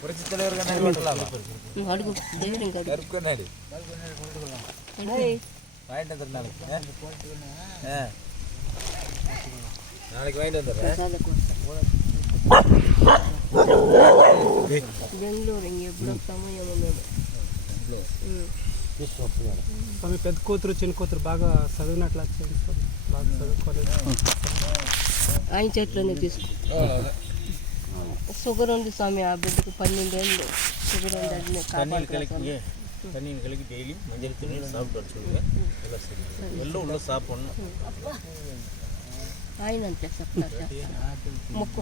புரட்சி தலைவர் கண்ணாடி போட்டலாமா? கருப்பு கண்ணாடி வாங்கிட்டு வந்துடுறேன் நாளைக்கு வாங்கிட்டு வந்துடுறேன். బెంగళూరు ఎప్పుడు వస్తామో ఏమో మేము. స్వామి పెద్ద కూతురు చిన్న కూతురు బాగా చదివినట్లు వచ్చింది స్వామి, బాగా చదువుకోలేదు. ఆయన చెట్లోనే తీసుకో. షుగర్ ఉంది స్వామి, ఆ బిడ్డకు 12 ఏళ్ళు షుగర్ ఉంది. అది தண்ணீர் கலக்கி டெய்லி மஞ்சள் தண்ணி சாப்பிட்டு வர சொல்லுங்க. எல்லாம் உள்ள சாப்பிடணும். ఆయన అంతే చెప్తారు. ముక్కు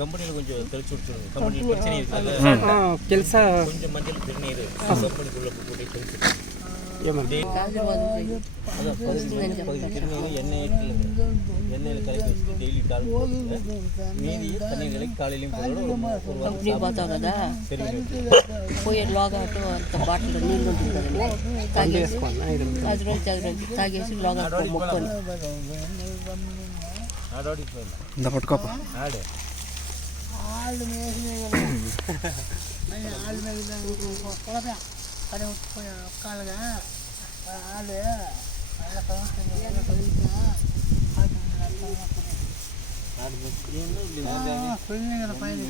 కంపెనీలు కొంచెం తెలిసి చూడండి. కంపెనీ ప్రச்சனை இருக்குல்ல, ಕೆಲಸ கொஞ்சம் மஞ்சள் தண்ணீர் కంపెనీக்குள்ள போட்டு తెలిసి எண்ணெயில் கலக்கி வச்சுட்டு டெய்லி டால் மீதி தண்ணீர் கலக்கி காலையிலையும் కంపెనీ పోతావు కదా, పోయే లోగాటు అంత బాటిల్లో నీళ్ళు ఉంటుంది కదండి, తాగేసి అది రోజు తాగేసి లోగా మొక్కని ఇంత పట్టుకోప ఆడే పైన